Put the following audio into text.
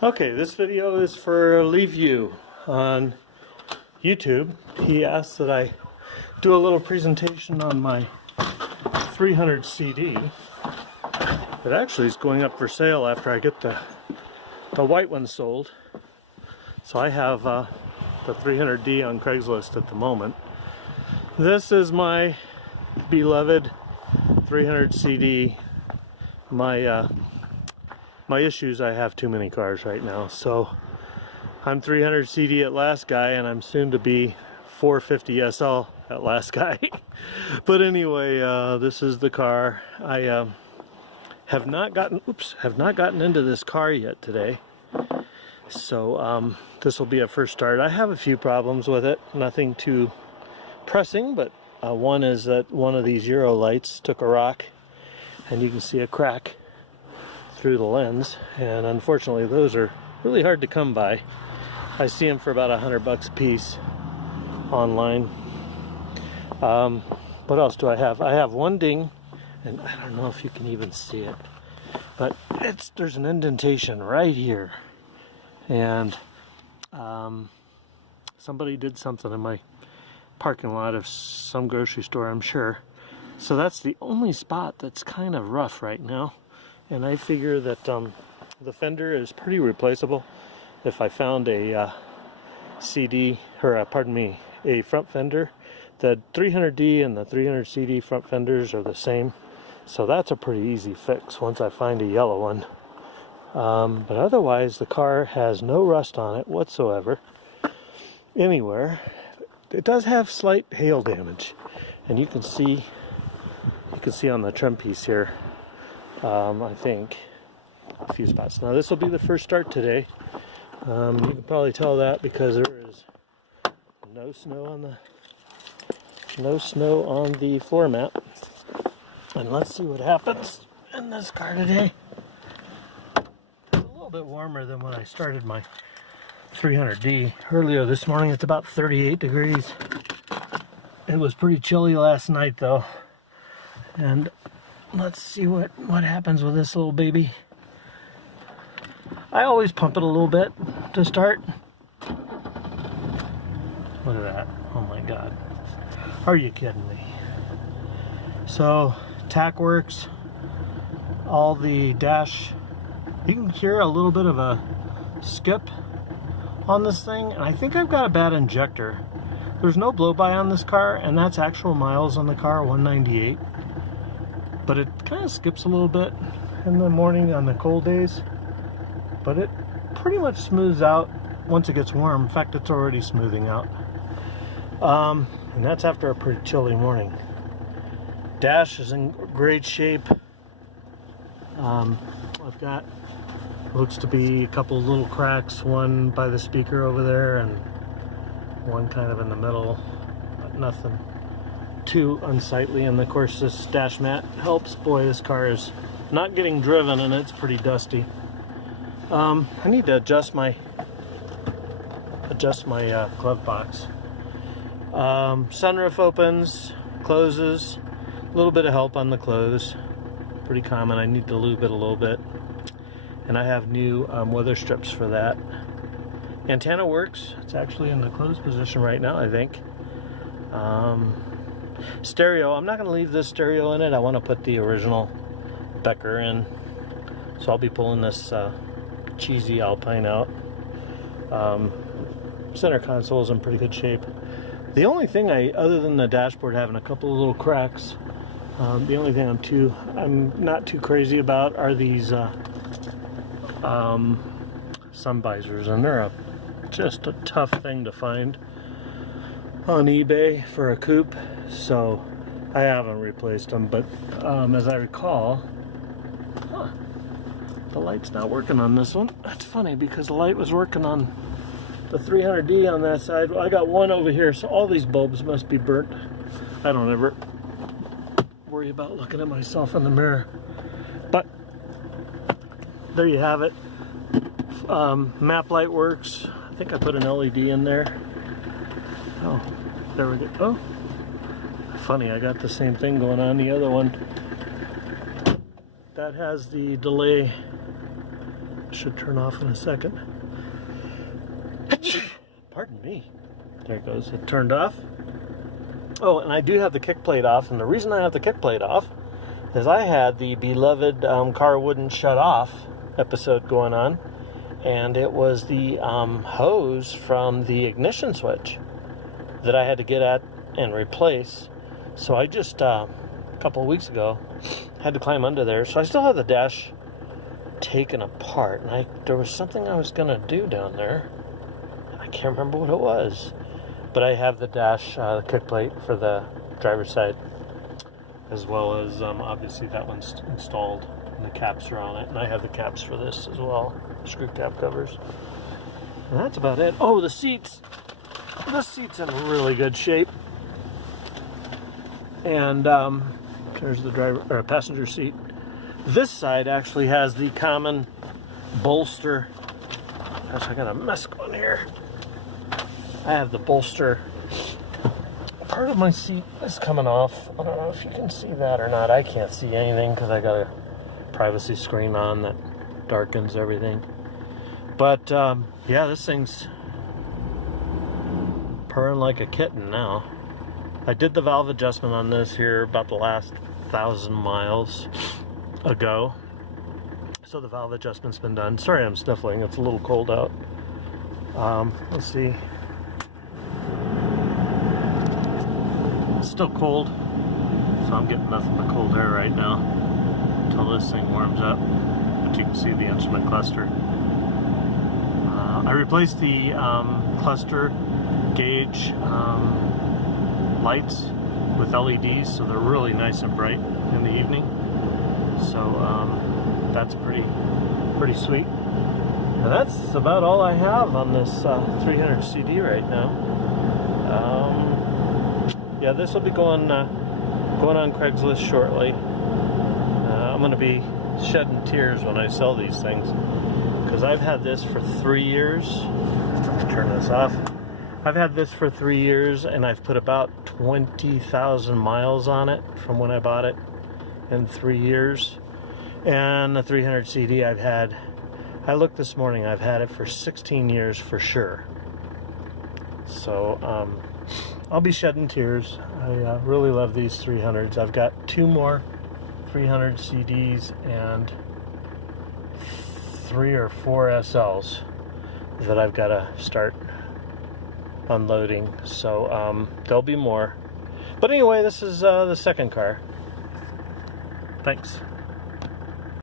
Okay, this video is for Lee View on YouTube. He asked that I do a little presentation on my 300 CD that actually is going up for sale after I get the white one sold. So I have the 300D on Craigslist at the moment. This is my beloved 300 CD. My issues, I have too many cars right now. So I'm 300 CD at Last Guy, and I'm soon to be 450 SL at Last Guy. But anyway, this is the car. I have not gotten into this car yet today. So this will be a first start. I have a few problems with it, nothing too pressing, but one is that one of these Euro lights took a rock and you can see a crack through the lens, and unfortunately those are really hard to come by. I see them for about $100 a piece online. What else do I have? I have one ding, and I don't know if you can even see it, but there's an indentation right here, and somebody did something in my parking lot of some grocery store, I'm sure. So that's the only spot that's kind of rough right now. And I figure that the fender is pretty replaceable. If I found a CD, or a front fender, the 300D and the 300 CD front fenders are the same. So that's a pretty easy fix once I find a yellow one. But otherwise, the car has no rust on it whatsoever, anywhere. It does have slight hail damage, and you can see on the trim piece here. I think a few spots. Now this will be the first start today. You can probably tell that because there is no snow on the floor mat. And let's see what happens in this car today. It's a little bit warmer than when I started my 300D earlier this morning. It's about 38 degrees. It was pretty chilly last night though. And let's see what happens with this little baby. I always pump it a little bit to start. Look at that. Oh my God. Are you kidding me? So, tack works. All the dash. You can hear a little bit of a skip on this thing. And I think I've got a bad injector. There's no blow-by on this car, and that's actual miles on the car, 198. But it kind of skips a little bit in the morning on the cold days. But it pretty much smooths out once it gets warm. In fact, it's already smoothing out. And that's after a pretty chilly morning. Dash is in great shape. I've got, looks to be a couple little cracks, one by the speaker over there and one kind of in the middle, but nothing too unsightly. And of course this dash mat helps. Boy, this car is not getting driven and it's pretty dusty. I need to adjust my glove box. Sunroof opens, closes, a little bit of help on the close, pretty common. I need to lube it a little bit, and I have new weather strips for that. Antenna works. It's actually in the closed position right now, I think. Stereo, I'm not going to leave this stereo in it. I want to put the original Becker in. So I'll be pulling this cheesy Alpine out. Center console is in pretty good shape. The only thing other than the dashboard having a couple of little cracks, the only thing I'm not too crazy about are these sun visors, and they're just a tough thing to find on eBay for a coupe, so I haven't replaced them. But as I recall, the light's not working on this one. That's funny because the light was working on the 300D on that side. Well, I got one over here, so all these bulbs must be burnt. I don't ever worry about looking at myself in the mirror, but there you have it. Map light works. I think I put an LED in there. Oh, there we go. Oh, funny, I got the same thing going on the other one. That has the delay Should turn off in a second. Pardon me. There it goes. It turned off. Oh, and I do have the kick plate off, and the reason I have the kick plate off is I had the beloved car wouldn't shut off episode going on, and it was the hose from the ignition switch that I had to get at and replace. So I just a couple of weeks ago had to climb under there. So I still have the dash taken apart, and there was something I was gonna do down there. I can't remember what it was, but I have the dash, the kick plate for the driver's side, as well as obviously that one's installed and the caps are on it, and I have the caps for this as well, screw cap covers. And that's about it. Oh, the seats. The seat's in really good shape. And there's the driver or passenger seat. This side actually has the common bolster. Gosh, I got a mess going here. I have the bolster. Part of my seat is coming off. I don't know if you can see that or not. I can't see anything because I got a privacy screen on that darkens everything. But yeah, this thing's purring like a kitten now. I did the valve adjustment on this here about the last 1,000 miles ago. So the valve adjustment's been done. Sorry I'm sniffling, it's a little cold out. Let's see. It's still cold, so I'm getting nothing but cold air right now until this thing warms up. But you can see the instrument cluster. I replaced the cluster gauge lights with LEDs, so they're really nice and bright in the evening. So that's pretty sweet. And that's about all I have on this 300 CD right now. Yeah, this will be going on Craigslist shortly. I'm going to be shedding tears when I sell these things, because I've had this for 3 years. Let me turn this off. I've had this for 3 years, and I've put about 20,000 miles on it from when I bought it in 3 years. And the 300 CD I looked this morning, I've had it for 16 years for sure. So I'll be shedding tears. I really love these 300s. I've got 2 more 300 CDs and 3 or 4 SLs that I've got to start unloading. So there'll be more. But anyway, this is the second car. Thanks.